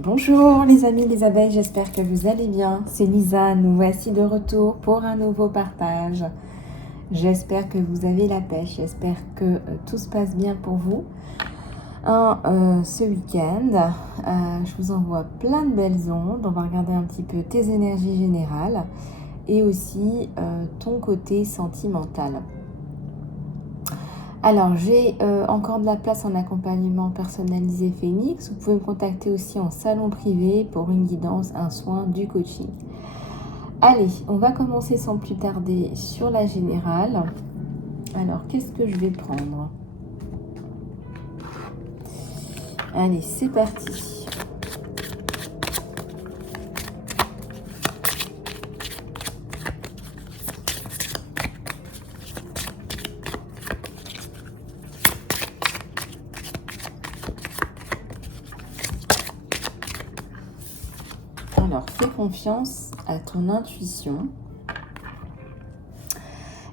Bonjour les amis, les abeilles, j'espère que vous allez bien. C'est Lisa, nous voici de retour pour un nouveau partage. J'espère que vous avez la pêche, j'espère que tout se passe bien pour vous. Ce week-end, je vous envoie plein de belles ondes. On va regarder un petit peu tes énergies générales et aussi ton côté sentimental. Alors, j'ai encore de la place en accompagnement personnalisé Phoenix. Vous pouvez me contacter aussi en salon privé pour une guidance, un soin, du coaching. Allez, on va commencer sans plus tarder sur la générale. Alors, qu'est-ce que je vais prendre? Allez, c'est parti. Alors, fais confiance à ton intuition.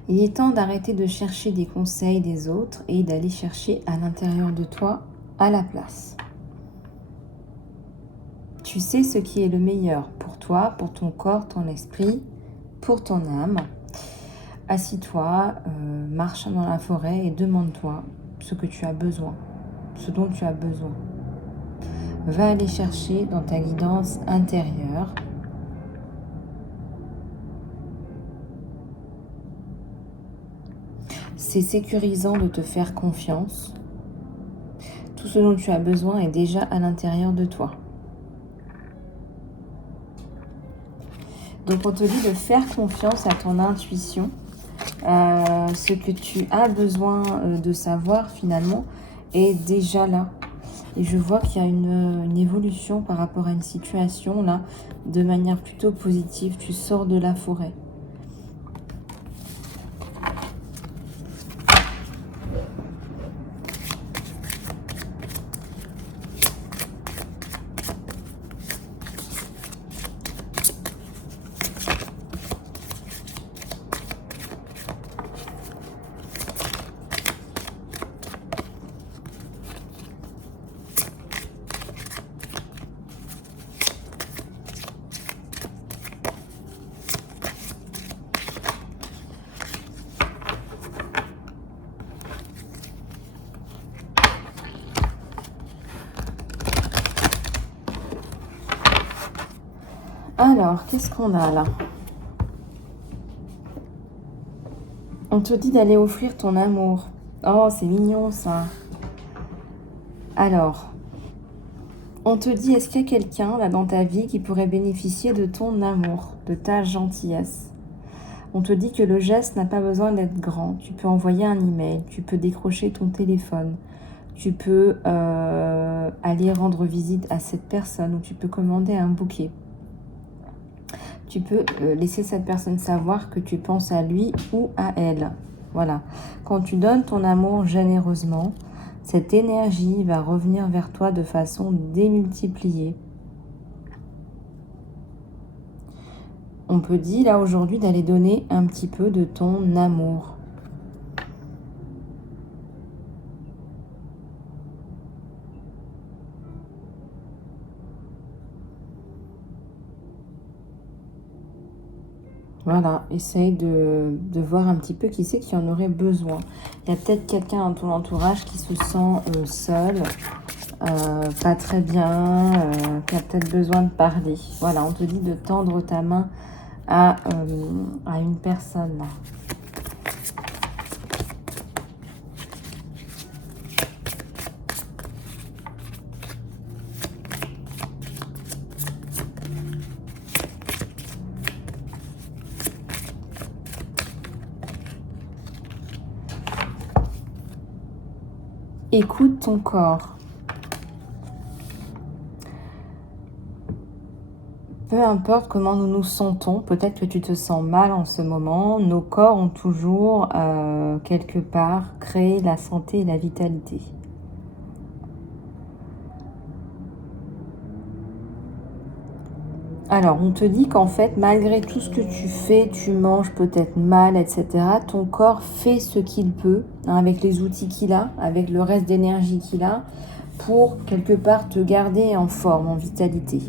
Il est temps d'arrêter de chercher des conseils des autres et d'aller chercher à l'intérieur de toi, à la place. Tu sais ce qui est le meilleur pour toi, pour ton corps, ton esprit, pour ton âme. Assis-toi, marche dans la forêt et demande-toi ce que tu as besoin, ce dont tu as besoin. Va aller chercher dans ta guidance intérieure. C'est sécurisant de te faire confiance. Tout ce dont tu as besoin est déjà à l'intérieur de toi. Donc on te dit de faire confiance à ton intuition. Ce que tu as besoin de savoir finalement est déjà là. Et je vois qu'il y a une évolution par rapport à une situation là, de manière plutôt positive. Tu sors de la forêt. Alors, qu'est-ce qu'on a là? On te dit d'aller offrir ton amour. Oh, c'est mignon ça. Alors, on te dit, est-ce qu'il y a quelqu'un là dans ta vie qui pourrait bénéficier de ton amour, de ta gentillesse? On te dit que le geste n'a pas besoin d'être grand. Tu peux envoyer un email, tu peux décrocher ton téléphone, tu peux aller rendre visite à cette personne ou tu peux commander un bouquet. Tu peux laisser cette personne savoir que tu penses à lui ou à elle. Voilà. Quand tu donnes ton amour généreusement, cette énergie va revenir vers toi de façon démultipliée. On peut dire là aujourd'hui d'aller donner un petit peu de ton amour. Voilà, essaye de voir un petit peu qui c'est qui en aurait besoin. Il y a peut-être quelqu'un dans ton entourage qui se sent seul, pas très bien, qui a peut-être besoin de parler. Voilà, on te dit de tendre ta main à une personne là. Écoute ton corps. Peu importe comment nous nous sentons, peut-être que tu te sens mal en ce moment, nos corps ont toujours quelque part créé la santé et la vitalité. Alors, on te dit qu'en fait, malgré tout ce que tu fais, tu manges peut-être mal, etc., ton corps fait ce qu'il peut, hein, avec les outils qu'il a, avec le reste d'énergie qu'il a, pour quelque part te garder en forme, en vitalité.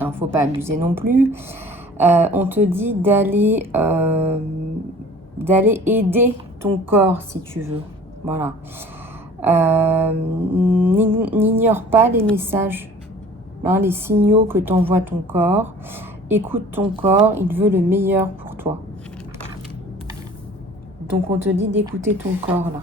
Alors, faut pas abuser non plus. On te dit d'aller aider ton corps si tu veux. Voilà. N'ignore pas les messages, hein, les signaux que t'envoie ton corps. Écoute ton corps, il veut le meilleur pour toi. Donc on te dit d'écouter ton corps là.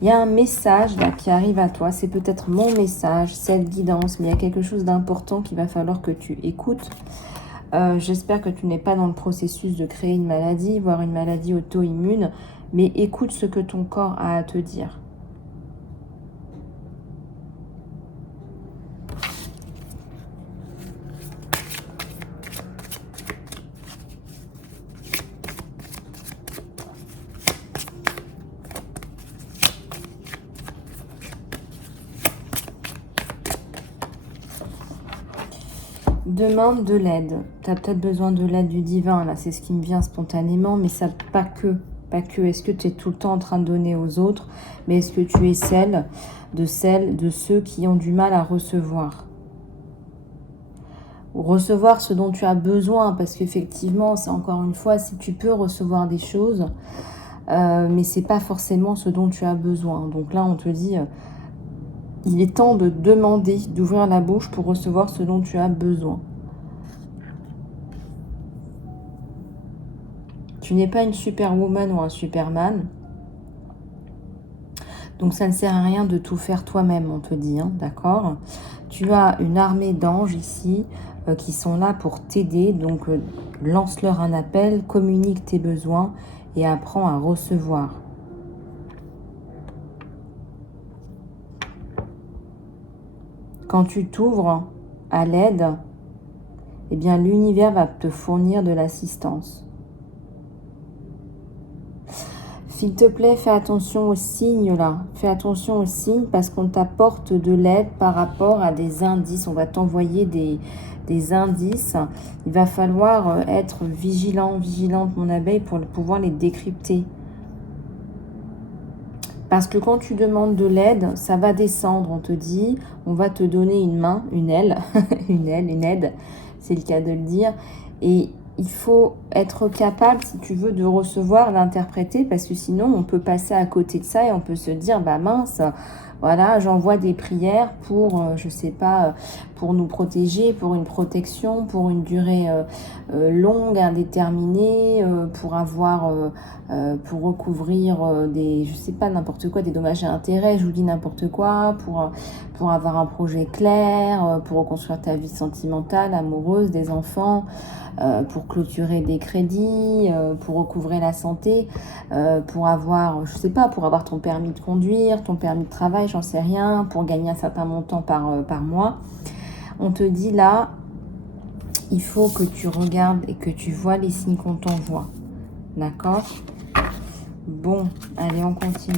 Il y a un message là qui arrive à toi, c'est peut-être mon message, cette guidance, mais il y a quelque chose d'important qu'il va falloir que tu écoutes. J'espère que tu n'es pas dans le processus de créer une maladie, voire une maladie auto-immune, mais écoute ce que ton corps a à te dire. Demande de l'aide. Tu as peut-être besoin de l'aide du divin, là, c'est ce qui me vient spontanément, mais ça, pas que. Pas que. Est-ce que tu es tout le temps en train de donner aux autres, mais est-ce que tu es celle de ceux qui ont du mal à recevoir? Ou recevoir ce dont tu as besoin, parce qu'effectivement, c'est encore une fois, si tu peux recevoir des choses, mais c'est pas forcément ce dont tu as besoin. Donc là, on te dit... il est temps de demander, d'ouvrir la bouche pour recevoir ce dont tu as besoin. Tu n'es pas une superwoman ou un superman. Donc ça ne sert à rien de tout faire toi-même, on te dit, hein, d'accord? Tu as une armée d'anges ici qui sont là pour t'aider. Donc lance-leur un appel, communique tes besoins et apprends à recevoir. Quand tu t'ouvres à l'aide, eh bien l'univers va te fournir de l'assistance. S'il te plaît, fais attention aux signes là. Fais attention aux signes parce qu'on t'apporte de l'aide par rapport à des indices. On va t'envoyer des indices. Il va falloir être vigilante mon abeille pour pouvoir les décrypter. Parce que quand tu demandes de l'aide, ça va descendre, on te dit, on va te donner une main, une aile, une aide, c'est le cas de le dire. Et il faut être capable, si tu veux, de recevoir, d'interpréter, parce que sinon, on peut passer à côté de ça et on peut se dire, bah mince, voilà, j'envoie des prières pour, je sais pas, pour nous protéger, pour une protection, pour une durée longue, indéterminée, pour avoir, pour recouvrir des, je sais pas, n'importe quoi, des dommages et intérêts, je vous dis n'importe quoi, pour avoir un projet clair, pour reconstruire ta vie sentimentale, amoureuse, des enfants, pour clôturer des crédits, pour recouvrer la santé, pour avoir, je sais pas, pour avoir ton permis de conduire, ton permis de travail, j'en sais rien, pour gagner un certain montant par mois. On te dit là, il faut que tu regardes et que tu vois les signes qu'on t'envoie. D'accord? Bon, allez, on continue.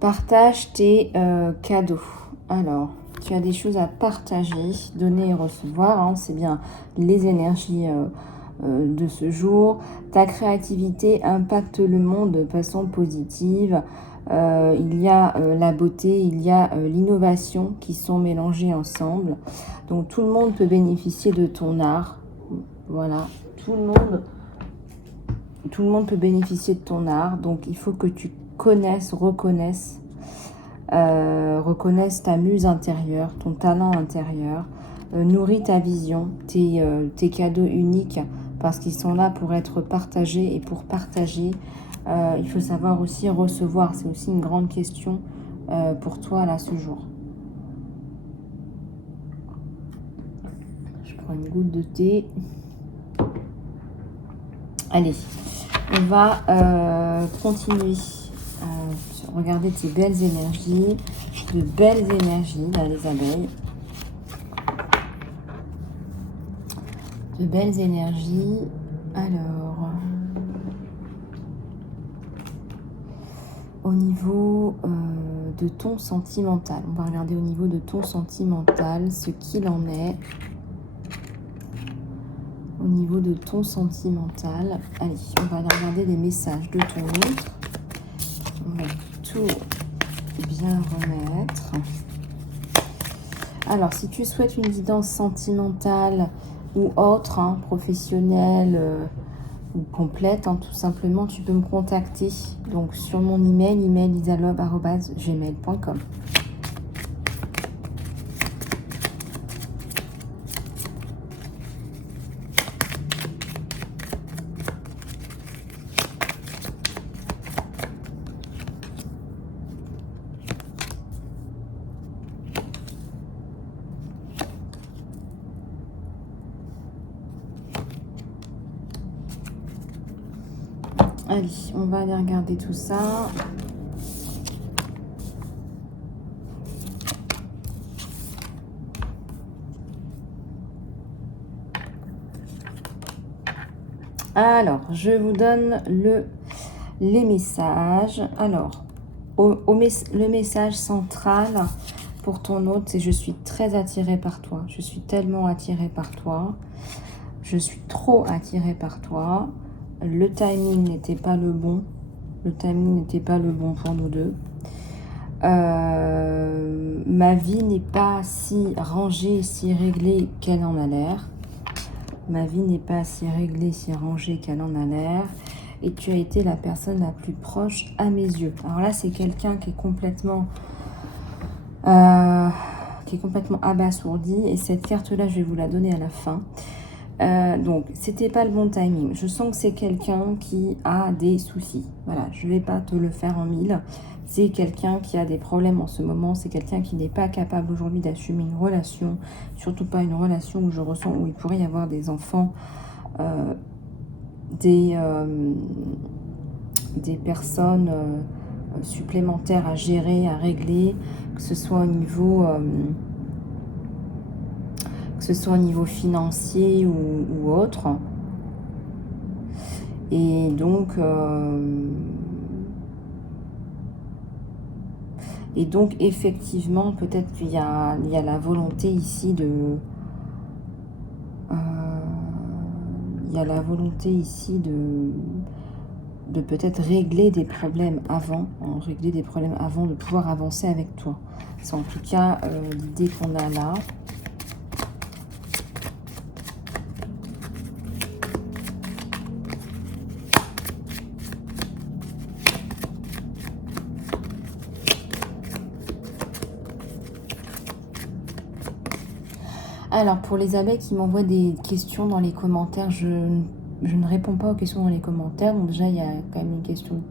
Partage tes cadeaux. Alors, tu as des choses à partager, donner et recevoir. Hein, c'est bien les énergies de ce jour. Ta créativité impacte le monde de façon positive. Il y a la beauté, il y a l'innovation qui sont mélangées ensemble. Donc, tout le monde peut bénéficier de ton art. Voilà, tout le monde peut bénéficier de ton art. Donc, il faut que tu reconnaisse ta muse intérieure, ton talent intérieur, nourris ta vision, tes cadeaux uniques, parce qu'ils sont là pour être partagés, et pour partager, il faut savoir aussi recevoir. C'est aussi une grande question pour toi là ce jour. Je prends une goutte de thé. Allez, on va continuer. Regardez tes belles énergies, de belles énergies, là, les abeilles. De belles énergies. Alors, au niveau de ton sentimental, on va regarder au niveau de ton sentimental ce qu'il en est. Au niveau de ton sentimental, allez, on va aller regarder les messages de ton autre. On va tout bien remettre. Alors, si tu souhaites une guidance sentimentale ou autre, hein, professionnelle ou complète, hein, tout simplement, tu peux me contacter. Donc, sur mon email isalobe@gmail.com. Allez, on va aller regarder tout ça. Alors, je vous donne les messages. Alors, le message central pour ton hôte, c'est: je suis très attirée par toi. Je suis tellement attirée par toi. Je suis trop attirée par toi. Le timing n'était pas le bon. Le timing n'était pas le bon pour nous deux. Ma vie n'est pas si rangée, si réglée qu'elle en a l'air. Ma vie n'est pas si réglée, si rangée qu'elle en a l'air. Et tu as été la personne la plus proche à mes yeux. Alors là, c'est quelqu'un qui est complètement abasourdi. Et cette carte-là, je vais vous la donner à la fin. Donc, c'était pas le bon timing. Je sens que c'est quelqu'un qui a des soucis. Voilà, je vais pas te le faire en mille. C'est quelqu'un qui a des problèmes en ce moment. C'est quelqu'un qui n'est pas capable aujourd'hui d'assumer une relation. Surtout pas une relation où je ressens, où il pourrait y avoir des enfants, des personnes supplémentaires à gérer, à régler, que ce soit au niveau... que ce soit au niveau financier ou autre. Et donc, effectivement, peut-être qu'il y a la volonté ici de... il y a la volonté ici de peut-être régler des problèmes avant, hein, régler des problèmes avant de pouvoir avancer avec toi. C'est en tout cas l'idée qu'on a là. Alors, pour les abeilles qui m'envoient des questions dans les commentaires, je ne réponds pas aux questions dans les commentaires. Donc déjà, il y a quand même une question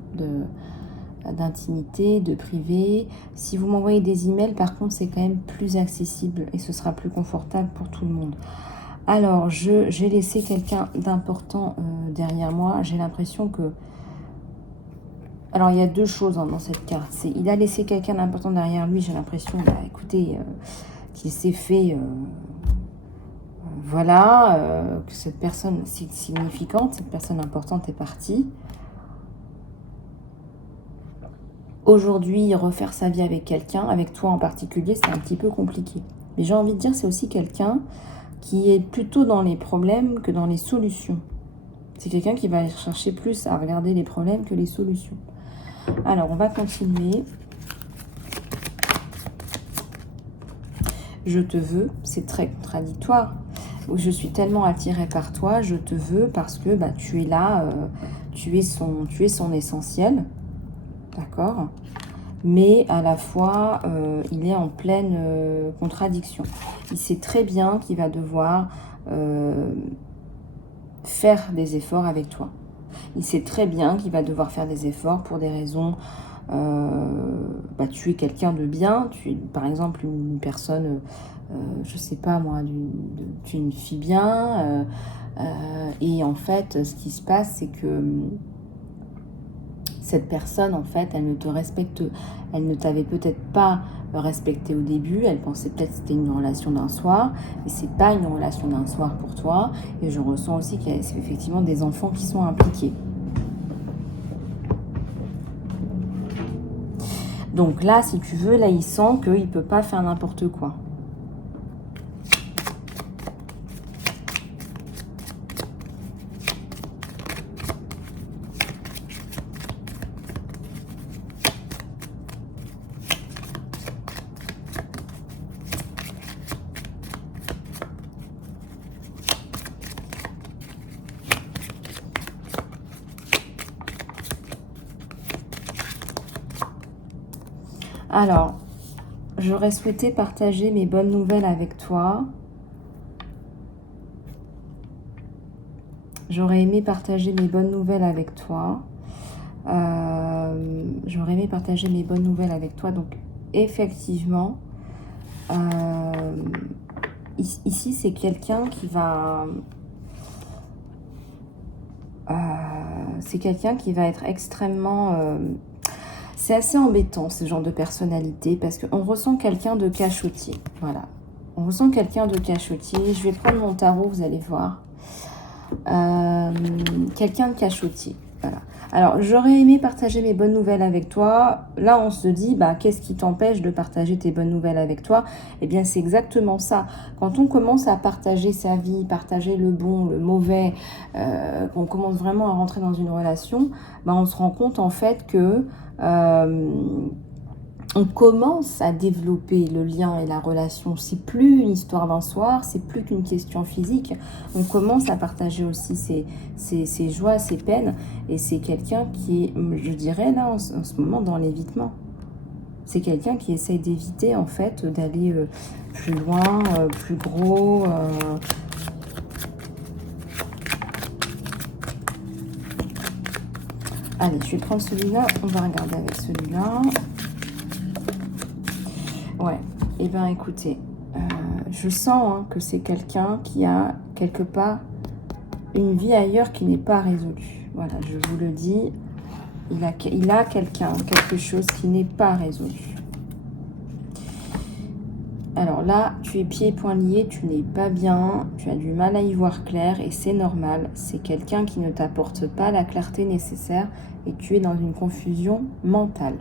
d'intimité, de privé. Si vous m'envoyez des emails, par contre, c'est quand même plus accessible et ce sera plus confortable pour tout le monde. Alors, j'ai laissé quelqu'un d'important derrière moi. J'ai l'impression que... Alors, il y a deux choses, hein, dans cette carte. Il a laissé quelqu'un d'important derrière lui. J'ai l'impression, bah, écoutez, qu'il s'est fait... voilà, que cette personne significante, cette personne importante est partie. Aujourd'hui, refaire sa vie avec quelqu'un, avec toi en particulier, c'est un petit peu compliqué. Mais j'ai envie de dire, c'est aussi quelqu'un qui est plutôt dans les problèmes que dans les solutions. C'est quelqu'un qui va chercher plus à regarder les problèmes que les solutions. Alors, on va continuer. Je te veux, c'est très contradictoire. Je suis tellement attirée par toi, je te veux parce que bah, tu es là, tu es son essentiel, d'accord? Mais à la fois, il est en pleine contradiction. Il sait très bien qu'il va devoir faire des efforts avec toi. Il sait très bien qu'il va devoir faire des efforts pour des raisons... bah, tu es quelqu'un de bien, tu es par exemple une personne... je sais pas moi, tu es une fille bien, et en fait, ce qui se passe, c'est que Cette personne, en fait, elle ne te respecte, elle ne t'avait peut-être pas respecté au début, elle pensait peut-être que c'était une relation d'un soir, mais c'est pas une relation d'un soir pour toi, et je ressens aussi qu'il y a effectivement des enfants qui sont impliqués. Donc là, si tu veux, là, il sent qu'il ne peut pas faire n'importe quoi. Alors, j'aurais souhaité partager mes bonnes nouvelles avec toi. J'aurais aimé partager mes bonnes nouvelles avec toi. J'aurais aimé partager mes bonnes nouvelles avec toi. Donc, effectivement, ici, c'est quelqu'un qui va... c'est quelqu'un qui va être extrêmement... c'est assez embêtant, ce genre de personnalité, parce qu'on ressent quelqu'un de cachotier. Voilà. On ressent quelqu'un de cachotier. Je vais prendre mon tarot, vous allez voir. Quelqu'un de cachotier. Voilà. Alors, j'aurais aimé partager mes bonnes nouvelles avec toi. Là, on se dit, bah, qu'est-ce qui t'empêche de partager tes bonnes nouvelles avec toi? Eh bien, c'est exactement ça. Quand on commence à partager sa vie, partager le bon, le mauvais, qu'on commence vraiment à rentrer dans une relation, bah, on se rend compte en fait que on commence à développer le lien et la relation. C'est plus une histoire d'un soir, c'est plus qu'une question physique. On commence à partager aussi ses joies, ses peines. Et c'est quelqu'un qui est, je dirais là, en ce moment, dans l'évitement. C'est quelqu'un qui essaye d'éviter, en fait, d'aller plus loin, plus gros. Allez, je vais prendre celui-là. On va regarder avec celui-là. Ouais, et bien écoutez, je sens que c'est quelqu'un qui a quelque part une vie ailleurs qui n'est pas résolue. Voilà, je vous le dis, il a quelqu'un, quelque chose qui n'est pas résolu. Alors là, tu es pieds et poings liés, tu n'es pas bien, tu as du mal à y voir clair et c'est normal. C'est quelqu'un qui ne t'apporte pas la clarté nécessaire et tu es dans une confusion mentale.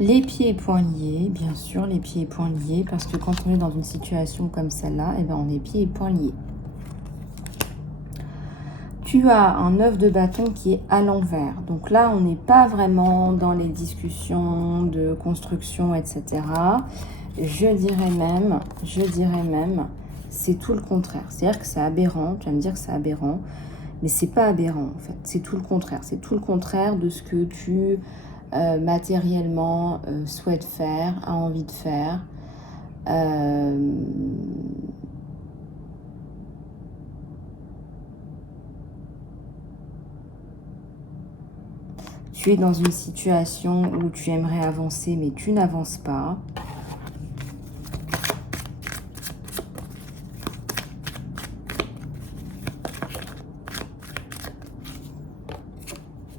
Les pieds et poings liés, bien sûr, les pieds et poings liés, parce que quand on est dans une situation comme celle-là, eh ben on est pieds et poings liés. Tu as un 9 de bâton qui est à l'envers. Donc là, on n'est pas vraiment dans les discussions de construction, etc. Je dirais même, c'est tout le contraire. C'est-à-dire que c'est aberrant, tu vas me dire que c'est aberrant, mais c'est pas aberrant en fait. C'est tout le contraire. C'est tout le contraire de ce que tu... matériellement souhaite faire, a envie de faire. Tu es dans une situation où tu aimerais avancer, mais tu n'avances pas.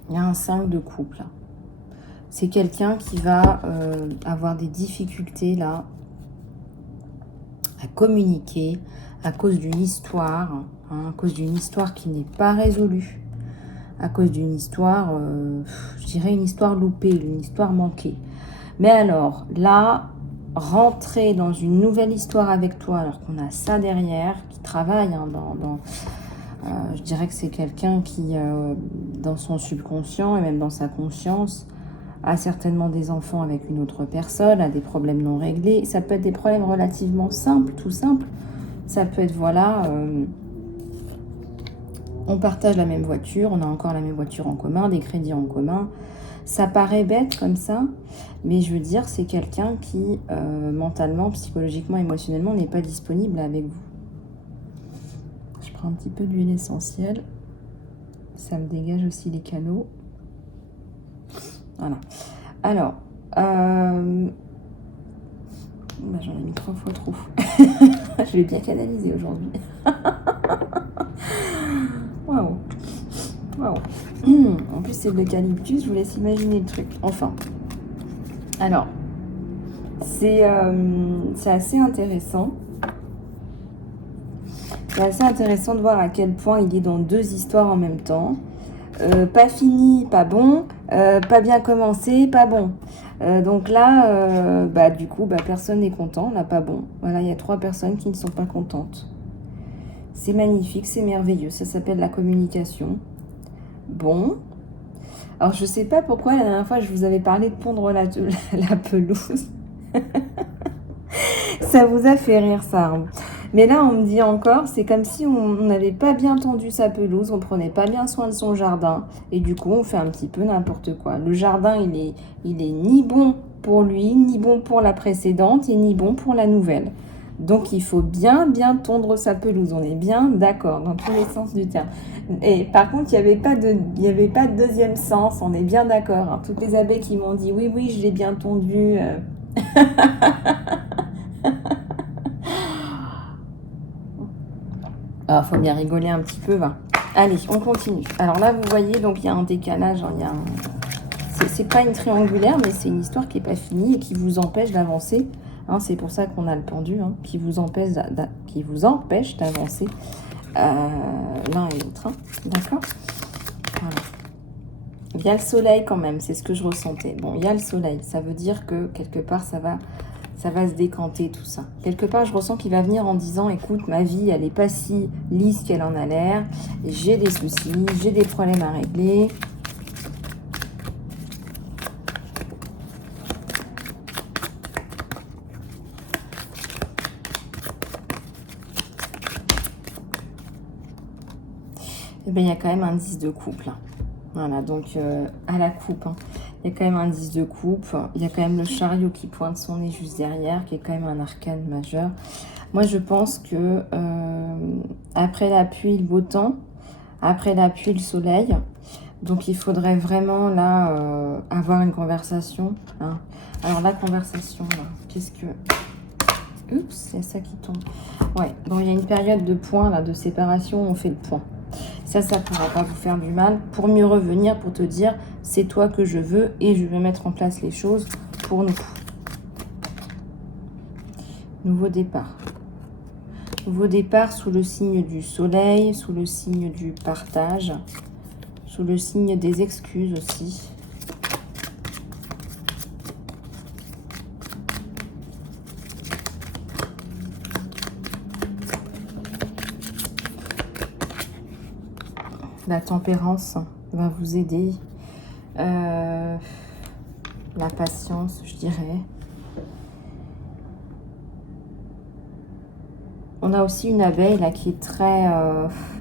Il y a un 5 de coupe là. C'est quelqu'un qui va avoir des difficultés là à communiquer à cause d'une histoire, à cause d'une histoire qui n'est pas résolue, à cause d'une histoire, je dirais une histoire loupée, une histoire manquée. Mais alors là, rentrer dans une nouvelle histoire avec toi, alors qu'on a ça derrière, qui travaille je dirais que c'est quelqu'un qui, dans son subconscient et même dans sa conscience, a certainement des enfants avec une autre personne, a des problèmes non réglés. Ça peut être des problèmes relativement simples, tout simples. Ça peut être, voilà, on partage la même voiture, on a encore la même voiture en commun, des crédits en commun. Ça paraît bête comme ça, mais je veux dire, c'est quelqu'un qui, mentalement, psychologiquement, émotionnellement, n'est pas disponible avec vous. Je prends un petit peu d'huile essentielle. Ça me dégage aussi les canaux. Voilà. Alors, j'en ai mis 3 fois trop. Je vais bien canaliser aujourd'hui. Waouh. Waouh. En plus, c'est de l'eucalyptus. Je vous laisse imaginer le truc. Enfin. Alors, c'est assez intéressant. C'est assez intéressant de voir à quel point il est dans 2 histoires en même temps. Pas fini, pas bon. Pas bien commencé, pas bon. Donc là, du coup, personne n'est content. Là, pas bon. Voilà, il y a 3 personnes qui ne sont pas contentes. C'est magnifique, c'est merveilleux. Ça s'appelle la communication. Bon. Alors, je sais pas pourquoi, la dernière fois, je vous avais parlé de pondre la pelouse. Ça vous a fait rire, ça. Hein. Mais là, on me dit encore, c'est comme si on n'avait pas bien tendu sa pelouse, on prenait pas bien soin de son jardin. Et du coup, on fait un petit peu n'importe quoi. Le jardin, il est ni bon pour lui, ni bon pour la précédente, et ni bon pour la nouvelle. Donc, il faut bien tondre sa pelouse. On est bien d'accord, dans tous les sens du terme. Et par contre, il n'y avait pas de deuxième sens, on est bien d'accord. Hein. Toutes les abeilles qui m'ont dit, oui, je l'ai bien tondu. Ah, faut bien rigoler un petit peu, va. Allez, on continue. Alors là, vous voyez, donc il y a un décalage. Hein, c'est pas une triangulaire, mais c'est une histoire qui n'est pas finie et qui vous empêche d'avancer. Hein, c'est pour ça qu'on a le pendu, hein, qui vous empêche d'avancer l'un et l'autre. Hein, d'accord. Voilà. Il y a le soleil quand même, c'est ce que je ressentais. Bon, il y a le soleil, ça veut dire que quelque part, ça va se décanter tout ça. Quelque part, je ressens qu'il va venir en disant, écoute, ma vie, elle n'est pas si lisse qu'elle en a l'air. J'ai des soucis, j'ai des problèmes à régler. Et bien, il y a quand même un 10 de coupe, là. Voilà, donc à la coupe, hein. Il y a quand même un 10 de coupe. Il y a quand même le chariot qui pointe son nez juste derrière, qui est quand même un arcane majeur. Moi, je pense que après la pluie, le beau temps, après la pluie, le soleil. Donc, il faudrait vraiment, là, avoir une conversation. Hein. Alors, la conversation, là, qu'est-ce que... Oups, il y a ça qui tombe. Ouais, donc il y a une période de point, là, de séparation, on fait le point. Ça ne pourra pas vous faire du mal. Pour mieux revenir, pour te dire, c'est toi que je veux et je vais mettre en place les choses pour nous. Nouveau départ. Nouveau départ sous le signe du soleil, sous le signe du partage, sous le signe des excuses aussi. La tempérance va vous aider. La patience, je dirais. On a aussi une abeille là qui est très...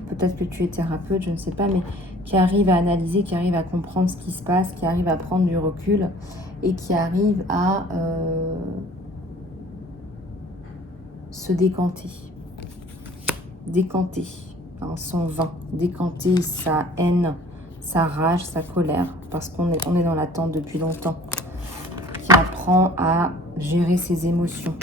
peut-être que tu es thérapeute, je ne sais pas, mais qui arrive à analyser, qui arrive à comprendre ce qui se passe, qui arrive à prendre du recul et qui arrive à se décanter. Décanter son vin, décanter sa haine, sa rage, sa colère, parce qu'on est dans l'attente depuis longtemps, qui apprend à gérer ses émotions.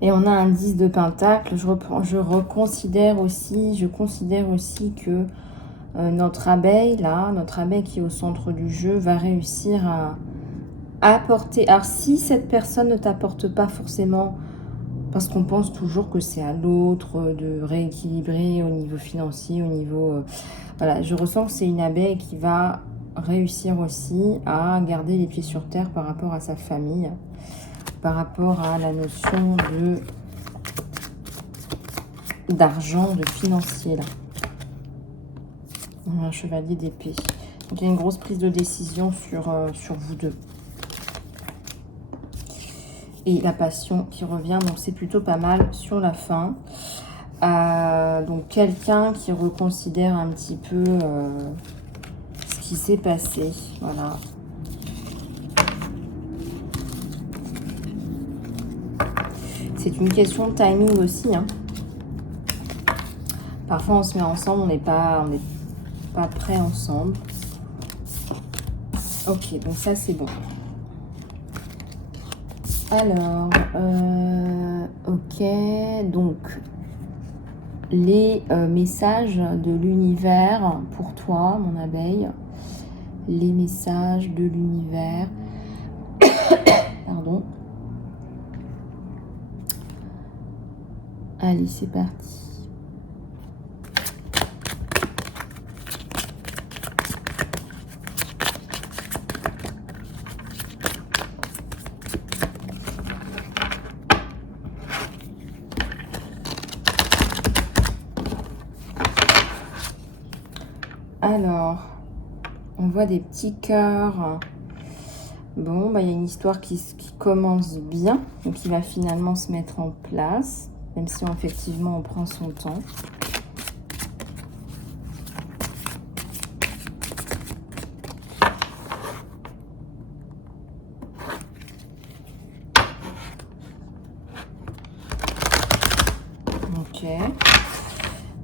Et on a un 10 de pentacle. Je considère aussi que notre abeille, là, notre abeille qui est au centre du jeu, va réussir à apporter... Alors, si cette personne ne t'apporte pas forcément, parce qu'on pense toujours que c'est à l'autre de rééquilibrer au niveau financier, au niveau... voilà, je ressens que c'est une abeille qui va réussir aussi à garder les pieds sur terre par rapport à sa famille, par rapport à la notion d'argent, de financier là. Un chevalier d'épée. Donc il y a une grosse prise de décision sur vous deux. Et la passion qui revient, donc c'est plutôt pas mal sur la fin. Donc quelqu'un qui reconsidère un petit peu ce qui s'est passé. Voilà. C'est une question de timing aussi. Hein. Parfois on se met ensemble, on n'est pas prêt ensemble. Ok, donc ça c'est bon. Alors, ok, donc les messages de l'univers pour toi, mon abeille. Les messages de l'univers. Pardon. Allez, c'est parti. Alors, on voit des petits cœurs. Bon, bah, y a une histoire qui commence bien, donc qui va finalement se mettre en place, même si effectivement on prend son temps. Ok.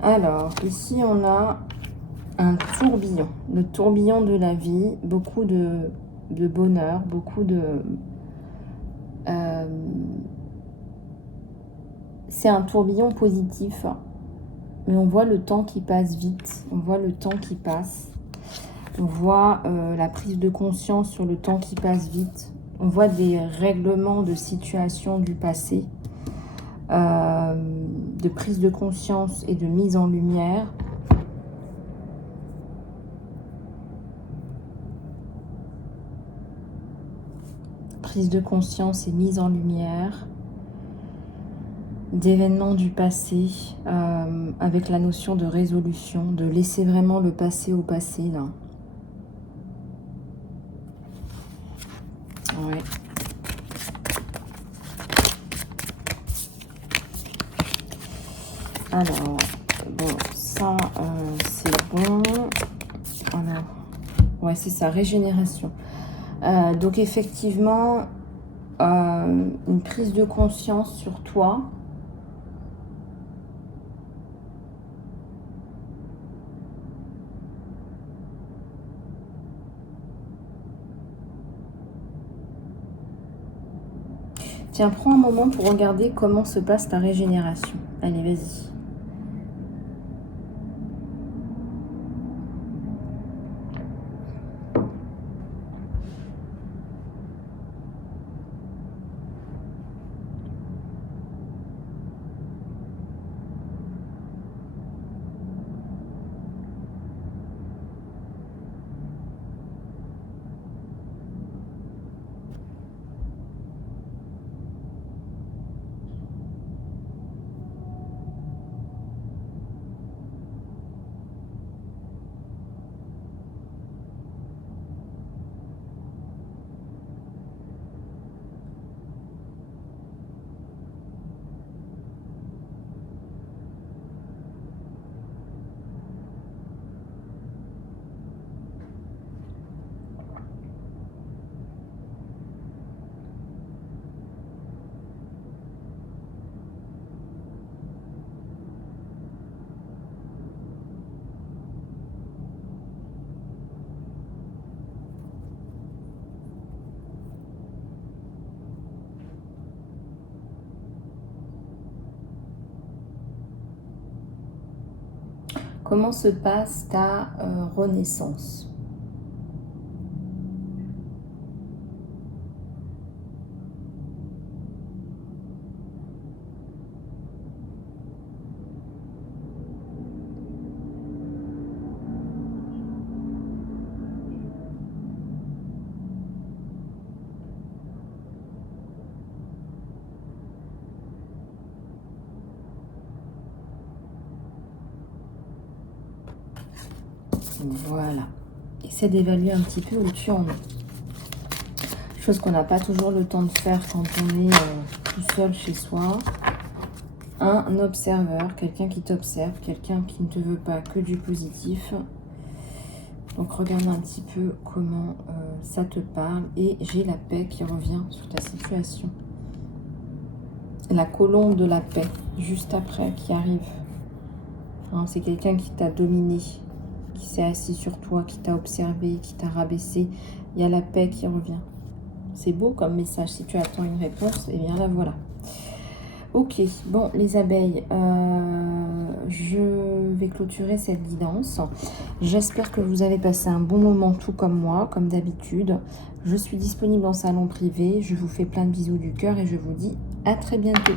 Alors, ici on a un tourbillon, le tourbillon de la vie, beaucoup de bonheur, beaucoup de... c'est un tourbillon positif, mais on voit le temps qui passe vite, on voit le temps qui passe, on voit la prise de conscience sur le temps qui passe vite, on voit des règlements de situation du passé, de prise de conscience et de mise en lumière. Prise de conscience et mise en lumière d'événements du passé, avec la notion de résolution, de laisser vraiment le passé au passé, là. Ouais. Alors, bon, ça, c'est bon. Alors, ouais, c'est ça, régénération. Donc, effectivement, une prise de conscience sur toi. Tiens, prends un moment pour regarder comment se passe ta régénération. Allez, vas-y. Comment se passe ta renaissance? Voilà. Essaie d'évaluer un petit peu où tu en es. Chose qu'on n'a pas toujours le temps de faire quand on est tout seul chez soi. Un observeur, quelqu'un qui t'observe, quelqu'un qui ne te veut pas que du positif. Donc regarde un petit peu comment ça te parle. Et j'ai la paix qui revient sur ta situation. La colombe de la paix, juste après, qui arrive. Hein, c'est quelqu'un qui t'a dominé, qui s'est assis sur toi, qui t'a observé, qui t'a rabaissé. Il y a la paix qui revient. C'est beau comme message. Si tu attends une réponse, eh bien la voilà. Ok, bon les abeilles, je vais clôturer cette guidance. J'espère que vous avez passé un bon moment tout comme moi, comme d'habitude. Je suis disponible en salon privé. Je vous fais plein de bisous du cœur et je vous dis à très bientôt.